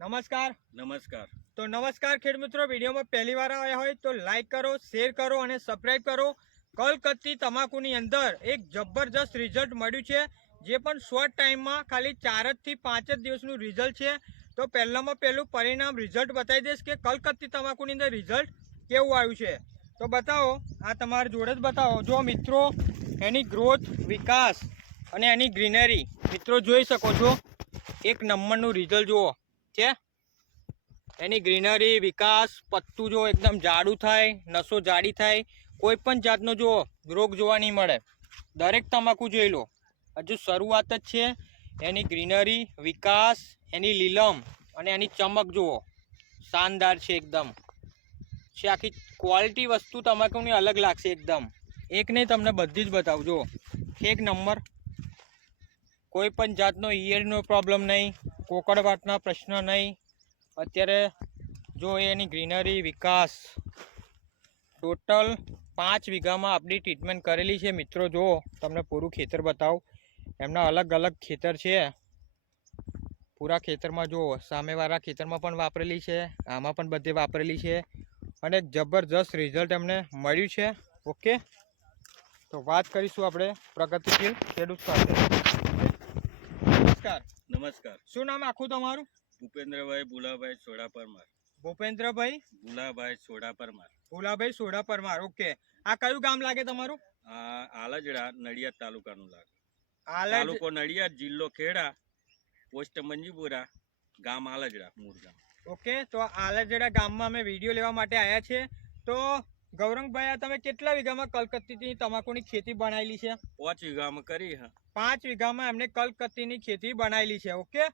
નમસ્કાર. નમસ્કાર. તો નમસ્કાર ખેડૂત મિત્રો, વિડીયોમાં પહેલી વાર આવ્યા હોય તો લાઈક કરો, શેર કરો અને સબસ્ક્રાઇબ કરો. કલકત્તી તમાકુની અંદર એક જબરજસ્ત રિઝલ્ટ મળ્યું છે, જે પણ શોર્ટ ટાઈમમાં ખાલી 4 થી 5 જ દિવસનું રિઝલ્ટ છે. તો પહેલામાં પહેલું પરિણામ રિઝલ્ટ બતાવી દઈશ કે કલકત્તી તમાકુની અંદર રિઝલ્ટ કેવું આવ્યું છે. તો બતાવો, આ તમારી જોડે જ બતાવો. જો મિત્રો, એની ગ્રોથ, વિકાસ અને એની ગ્રીનરી મિત્રો જોઈ શકો છો. એક નંબરનું રિઝલ્ટ જુઓ છે. એની ગ્રીનરી, વિકાસ, પત્તું જો એકદમ જાડું થાય, નસો જાડી થાય, કોઈ પણ જાતનો જો રોગ જોવા નહીં મળે. દરેક તમાકુ જોઈ લો, હજુ શરૂઆત જ છે. એની ગ્રીનરી, વિકાસ, એની લીલમ અને એની ચમક જુઓ, શાનદાર છે એકદમ. છે આખી ક્વોલિટી વસ્તુ તમાકુની અલગ લાગશે એકદમ. એક નહીં, તમને બધી જ બતાવું. જુઓ, એક નંબર. કોઈ પણ જાતનો ઈયળનો પ્રોબ્લેમ નહીં, કોકડવાટના પ્રશ્ન નહીં. અત્યારે જો એની ગ્રીનરી, વિકાસ, ટોટલ 5 વીઘામાં આપણી ટ્રીટમેન્ટ કરેલી છે મિત્રો. જુઓ, તમને પૂરું ખેતર બતાવું. એમના અલગ અલગ ખેતર છે. પૂરા ખેતરમાં જુઓ, સામેવાળા ખેતરમાં પણ વાપરેલી છે, આમાં પણ બધે વાપરેલી છે અને જબરજસ્ત રિઝલ્ટ એમને મળ્યું છે. ઓકે, તો વાત કરીશું આપણે પ્રગતિશીલ ખેડૂત સાથે. નમસ્કાર. નમસ્કાર. શું નામ આખું તમારું? Bhupendrabhai Bhulabhai soda Parmar. Bhupendrabhai Bhulabhai soda Parmar. Bhulabhai soda Parmar. Okay, આ કયું ગામ લાગે તમારું? આ આલજડા, નડિયાદ તાલુકાનું લાગે. આલજ. તાલુકો નડિયાદ, જિલ્લો ખેડા, પોસ્ટ મંજીપુરા, ગામ આલજડા, મૂળ ગામ. ઓકે, તો આલજડા ગામમાં અમે વિડીયો લેવા માટે આવ્યા છે. તો ગૌરંગભાઈ, આ તમે કેટલા વીઘામાં કલકત્તીની તમાકુની ખેતી બનાવેલી છે? 5 વીઘામાં કરી. 5 વીઘામાં એમને કલકત્તીની ખેતી બનાવેલી છે. ઓકે,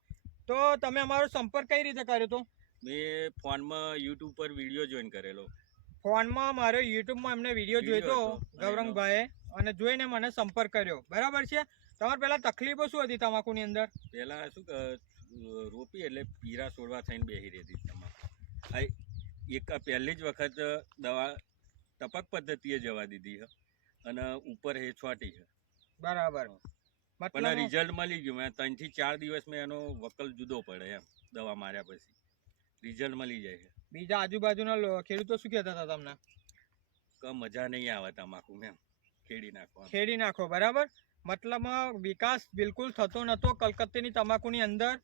તો તમે અમારો સંપર્ક કઈ રીતે કર્યો હતો? મેં ફોનમાં યુટ્યુબ પર વિડીયો જોઈન કરેલો. ફોનમાં મારો યુટ્યુબમાં એમને વિડીયો જોઈતો ગૌરંગભાઈએ, અને જોઈને મને સંપર્ક કર્યો. બરાબર છે. તમારે પહેલા તકલીફો શું હતી તમાકુની અંદર? પહેલા શું રોપી એટલે પીરા છોડવા થઈને બેસી રહેતી તમાકુ. એક પહેલી જ વખત દવા ટપક પદ્ધતિએ જવા દીધી છે અને ઉપર હે છોટી છે. બરાબર. પણ રિઝલ્ટ મળી ગયું. મેં 3 થી 4 દિવસ મેં એનો વકલ જુદો પડે એમ, દવા માર્યા પછી રિઝલ્ટ મળી જાય છે. બીજા આજુબાજુના ખેડૂતો શું કહેતા હતા તમને? કે મજા નહીં આવે તમાકુ મેમ, ખેડી નાખો. ખેડી નાખો. બરાબર. મતલબમાં વિકાસ બિલકુલ થતો નહોતો કલકત્તીની તમાકુની અંદર.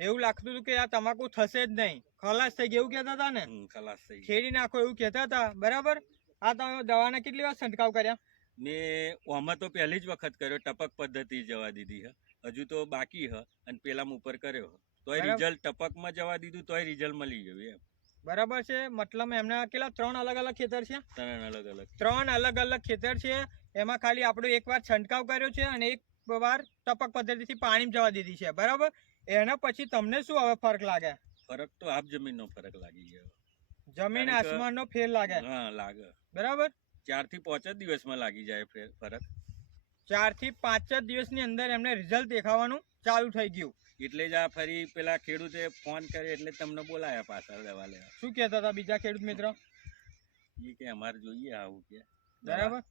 એવું લાગતું હતું કે આ તમાકુ થશે જ નહીં, ખલાસ થઈ ગયું, એવું કહેતા હતા ને? ખલાસ થઈ ખેડી નાખો એવું કહેતા હતા. બરાબર. આ તમે દવાના કેટલી વાર છંટકાવ કર્યા? મેં આમાં તો પહેલી જ વખત કર્યો, ટપક પદ્ધતિ જવા દીધી છે. હજુ તો બાકી છે અને પેલામાં ઉપર કર્યો તોય રિઝલ્ટ, ટપકમાં જવા દીધું તોય રિઝલ્ટ મળી ગયું એમ. બરાબર છે. મતલબ એમના કેટલા 3 અલગ અલગ ખેતર છે? 3 અલગ અલગ ખેતર છે. એમાં ખાલી આપણો એકવાર છંટકાવ કર્યો છે અને એક વાર ટપક પદ્ધતિથી પાણી જવા દીધી છે. બરાબર. એના પછી તમને શું હવે ફરક લાગે? ફરક તો આપ જમીનનો ફરક લાગી ગયો. જમીન આસમાનનો ફેર લાગે. હા, લાગે. બરાબર. 4 થી 5 જ દિવસમાં લાગી જાય ફરક. 4 થી 5 જ દિવસની અંદર એમને રિઝલ્ટ દેખાવાનું ચાલુ થઈ ગયું. એટલે જ આ ફરી પેલા ખેડૂતે ફોન કર્યો એટલે તમને બોલાયા પાછળ દવા લેવા. શું કહેતા હતા બીજા ખેડૂત મિત્રો? એ કે અમારે જોઈએ આવું કે. બરાબર.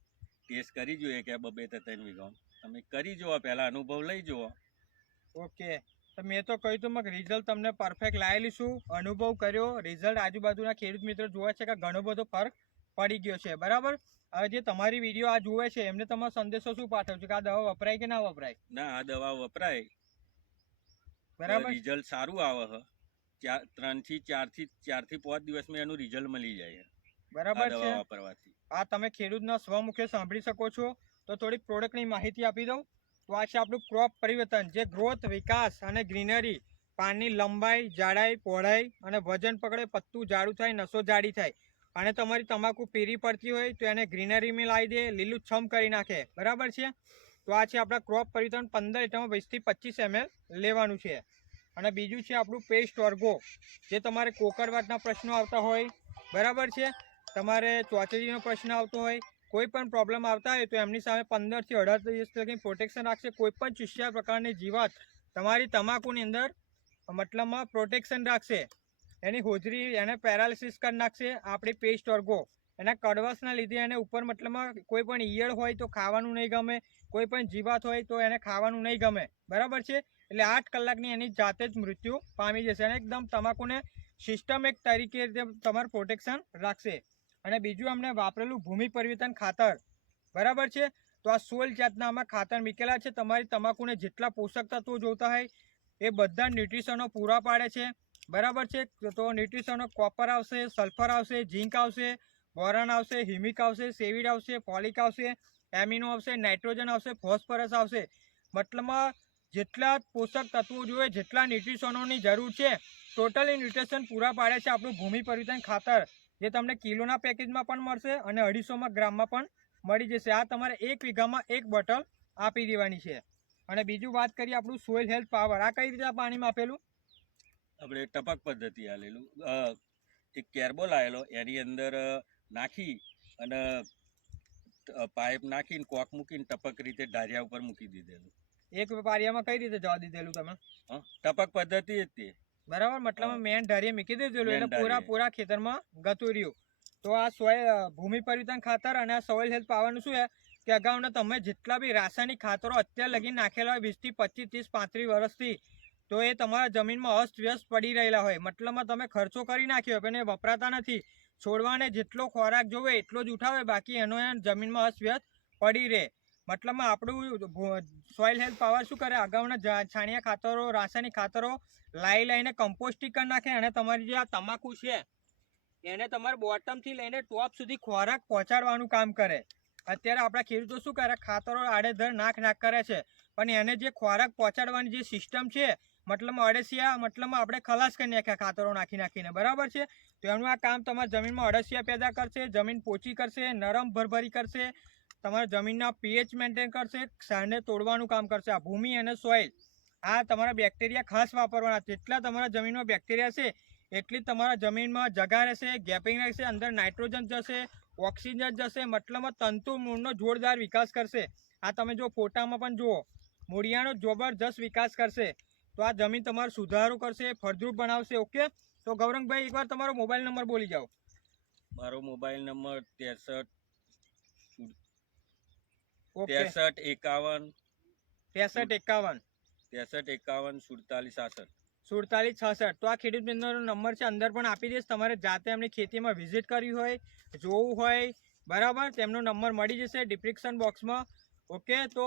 ટેસ્ટ કરી જોઈએ કે 2-3 વીઘા તમે કરી જુઓ, પહેલા અનુભવ લઈ જુઓ. ઓકે, તો મેં તો કહ્યું હતું રિઝલ્ટ તમને પરફેક્ટ લાવેલું છું, અનુભવ કર્યો, રિઝલ્ટ આજુબાજુના ખેડૂત મિત્રો જોવે છે કે ઘણો બધો ફરક પડી ગયો છે. બરાબર. હવે જે તમારી વિડીયો આ જોવે છે એમને તમારો સંદેશો શું પાઠવજો કે આ દવા વપરાય કે ના વપરાય? ના, આ દવા વપરાય. બરાબર. રિઝલ્ટ સારું આવે છે. 3 થી 4 થી 5 દિવસમાં એનું રિઝલ્ટ મળી જાય. બરાબર છે. વાપરવાથી આ તમે ખેડૂતના સ્વમુખે સાંભળી શકો છો. તો થોડી પ્રોડક્ટની માહિતી આપી દઉં તો આ છે આપણું ક્રોપ પરિવર્તન, જે ગ્રોથ, વિકાસ અને ગ્રીનરી, પાનની લંબાઈ, જાડાઈ, પહોળાઈ અને વજન પકડે, પત્તું જાડું થાય, નસો જાડી થાય અને તમારી તમાકુ પીરી પડતી હોય તો એને ગ્રીનરીમાં લાવી દે, લીલું છમ કરી નાખે. બરાબર છે. તો આ છે આપણા ક્રોપ પરિવર્તન. 15 લીટરમાં 20 થી 25 ml લેવાનું છે. અને બીજું છે આપણું પેસ્ટ ઓર્ગો, જે તમારે કોકરવાટના પ્રશ્નો આવતા હોય, બરાબર છે, તમારે ચોચરીનો પ્રશ્ન આવતો હોય, કોઈ પણ પ્રોબ્લેમ આવતા હોય તો એમની સામે 15 થી 18 દિવસ લગી પ્રોટેક્શન રાખશે. કોઈ પણ ચૂસ્યા પ્રકારની જીવાત તમારી તમાકુની અંદર મતલબમાં પ્રોટેક્શન રાખશે. એની હોજરી, એને પેરાલિસિસ કરી નાખશે. આપણી પેસ્ટ ઓર્ગો એના કડવાશના લીધે એને ઉપર મતલબમાં કોઈ પણ ઈયળ હોય તો ખાવાનું નહીં ગમે, કોઈ પણ જીવાત હોય તો એને ખાવાનું નહીં ગમે. બરાબર છે. એટલે 8 કલાકની એની જાતે જ મૃત્યુ પામી જશે અને એકદમ તમાકુને સિસ્ટમ એક તરીકે તમારું પ્રોટેક્શન રાખશે. અને બીજું અમને વાપરેલું ભૂમિ પરિવર્તન ખાતર બરાબર છે. તો આ 16 જાતના આમાં ખાતર મૂકેલા છે. તમારી તમાકુને જેટલા પોષક તત્વો જોતા હોય એ બધા ન્યુટ્રિશનો પૂરા પાડે છે બરાબર છે. તો ન્યુટ્રિશનો કોપર આવશે, સલ્ફર આવશે, ઝીંક આવશે, બોરાન આવશે, હિમિક આવશે, સેવિડ આવશે, ફોલિક આવશે, એમિનો આવશે, નાઇટ્રોજન આવશે, ફોસ્ફરસ આવશે. મતલબમાં જેટલા પોષક તત્વો જોઈએ, જેટલા ન્યુટ્રિશનોની જરૂર છે ટોટલી ન્યુટ્રિશન પૂરા પાડે છે આપણું ભૂમિ પરિવર્તન ખાતર, જે તમને કિલોના પેકેજમાં પણ મળશે અને 250 ગ્રામમાં પણ મળી જશે. આ તમારે 1 વીઘામાં 1 બોટલ આપી દેવાની છે. અને બીજું વાત કરીએ આપણું સોઇલ હેલ્થ પાવર, આ કઈ રીતે પાણીમાં આપેલું? આપણે ટપક પદ્ધતિ આલેલું, એક કેરબોલ આવેલો એની અંદર નાખી અને પાઇપ નાખીને કોક મૂકીને ટપક રીતે ઢારિયા ઉપર મૂકી દીધેલું. એક પારિયામાં કઈ રીતે જવા દીધેલું તમે? ટપક પદ્ધતિ જ તે બરાબર, મતલબ મેન ઢારીએ મૂકી દીધેલું મેન એટલે ઢારીએ. પૂરા ખેતરમાં ગતું રહ્યું. તો આ ભૂમિ પરિવર્તન ખાતર અને આ સોઇલ હેલ્થ પાવરનું શું છે કે અગાઉના તમે જેટલા બી રાસાયણિક ખાતરો અત્યાર લગી નાખેલા હોય 20 થી 25 30 35 વર્ષથી, તો એ તમારા જમીનમાં અસ્તવ્યસ્ત પડી રહેલા હોય. મતલબમાં તમે ખર્ચો કરી નાખ્યો પણ એ વપરાતા નથી. છોડવાને જેટલો ખોરાક જોવે એટલો જ ઉઠાવે, બાકી એનો જમીનમાં અસ્તવ્યસ્ત પડી રહે. મતલબમાં આપણું સોઇલ હેલ્થ પાવર શું કરે, અગાઉના છાણિયા ખાતરો, રાસાયણિક ખાતરો લઈને કમ્પોસ્ટિંગ કરી નાખે અને તમારી જે આ તમાકુ છે એને તમારે બોટમથી લઈને ટોપ સુધી ખોરાક પહોંચાડવાનું કામ કરે. અત્યારે આપણા ખેડૂતો શું કરે, ખાતરો આડેધડ નાખ કરે છે, પણ એને જે ખોરાક પહોંચાડવાની જે સિસ્ટમ છે, મતલબ અળસિયા, મતલબ આપણે ખલાસ કરી નાખ્યા ખાતરો નાખીને બરાબર છે. તો એનું આ કામ તમારા જમીનમાં અળસિયા પેદા કરશે, જમીન પોચી કરશે, નરમ ભરભરી કરશે, તમારા જમીનના પીએચ મેન્ટેન કરશે, ક્ષારને તોડવાનું કામ કરશે. આ ભૂમિ અને સોઇલ, આ તમારા બેક્ટેરિયા ખાસ વાપરવાના. જેટલા તમારા જમીનમાં બેક્ટેરિયા છે એટલી તમારા જમીનમાં જગા રહેશે, ગેપિંગ રહેશે, અંદર નાઇટ્રોજન જશે, ઓક્સિજન જશે, મતલબમાં તંતુ મૂળનો જોરદાર વિકાસ કરશે. આ તમે જો ફોટામાં પણ જુઓ, મૂળિયાનો જબરજસ્ત વિકાસ કરશે. તો આ જમીન તમારો સુધારો કરશે, ફળદ્રુપ બનાવશે. ઓકે, તો ગૌરંગભાઈ એકવાર તમારો મોબાઈલ નંબર બોલી જાઓ. મારો મોબાઈલ નંબર 63 ઓકે, 63 51 63 51 63 51 47 66. 47 66. તો આ ખેડૂત મિત્રનો નંબર છે, અંદર પણ આપી દઈશ. તમારે જાતે એમની ખેતીમાં વિઝિટ કરવી હોય, જોવું હોય બરાબર, તેમનો નંબર મળી જશે ડિસ્ક્રિપ્શન બોક્સમાં. ઓકે, તો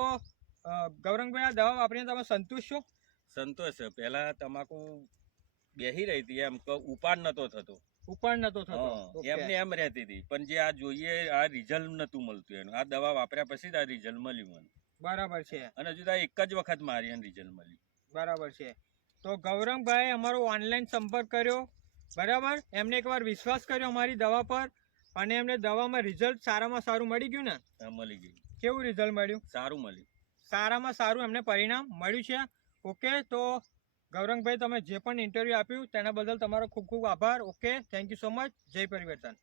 ગૌરંગભાઈ આ દવા વાપરીને તમે સંતુષ્ટ છો? સંતોષ છે. પહેલા તમાકુ બેહી રહી હતી, એમ કે ઉપાડ નતો થતો, ઉપર નતો થતો. ઓકે. એમને એમ રહેતી હતી, પણ જે આ જોઈએ આ રિઝલ્ટ નતું મળતું એનું. આ દવા વાપર્યા પછી જ આ રિઝલ્ટ મળ્યું મને. બરાબર છે, અને હજુ તો આ એક જ વખત મારી એને રિઝલ્ટ મળ્યું. બરાબર છે. તો ગૌરંગભાઈ અમારો ઓનલાઈન સંપર્ક કર્યો બરાબર, એમને એકવાર વિશ્વાસ કર્યો અમારી દવા પર અને એમને દવામાં રિઝલ્ટ સારામાં સારું મળી ગયું ને? હા, મળી ગયું. કેવું રિઝલ્ટ મળ્યું? સારું મળ્યું. સારામાં સારું એમને પરિણામ મળ્યું છે. ઓકે, તો ગૌરંગભાઈ તમે જે પણ ઇન્ટરવ્યૂ આપ્યું તેના બદલ તમારો ખૂબ ખૂબ આભાર. Okay, thank you so much. જય પરિવર્તન.